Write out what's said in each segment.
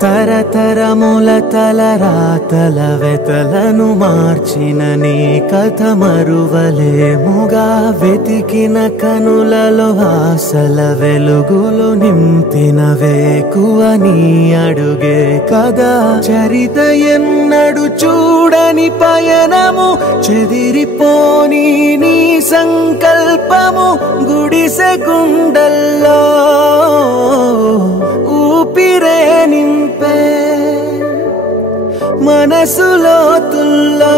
తరతరముల తలరాతల వెతలను మార్చిన నీ కథ మరువలేముగా వెతికిన కనులలో ఆశల వెలుగులు నింపిన వేకువ నీ అడుగే కదా చరిత ఎన్నడు చూడని పయనము చెదిరిపోని నీ సంకల్పము గుడిసె గుండల్లో ఊపిరే నింపే మనసులో తుల్లో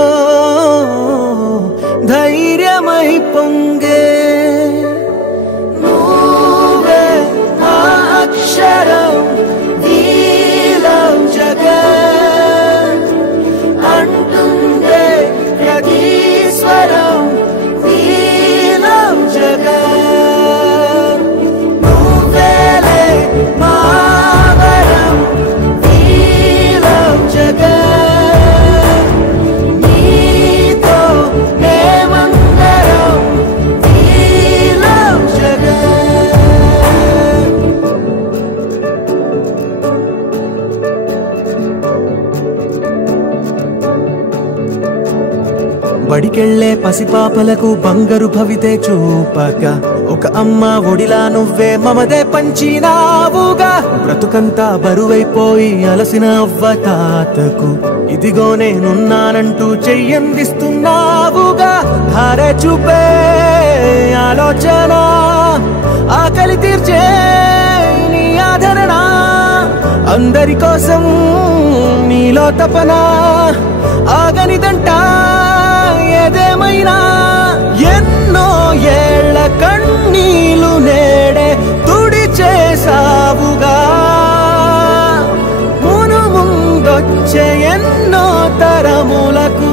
ధైర్యమై పొంగే నువ్వే ఆ అక్షరం వీలం జగత్ అంటుందే ప్రతి స్వరం వీలం జగత్ నువ్వేలే మా బడికెళ్లే పసిపాపలకు బంగారు భవితే చూపక ఒక అమ్మ ఒడిలా నువ్వే మమదే పంచినావుగా బ్రతుకంతా బరువైపోయి అలసిన అవ్వ తాతకు ఇదిగో నేనున్నానంటూ చెయ్యందిస్తున్నావుగా ధార చూపే ఆలోచన ఆకలి తీర్చే నీ ఆదరణ అందరి కోసం నీలో తపన ఆగనిదంట ఏదేమైనా ఎన్నో ఏళ్ల కన్నీలు నేడే తుడి చేసావుగా మును ముందొచ్చే ఎన్నో తరములకు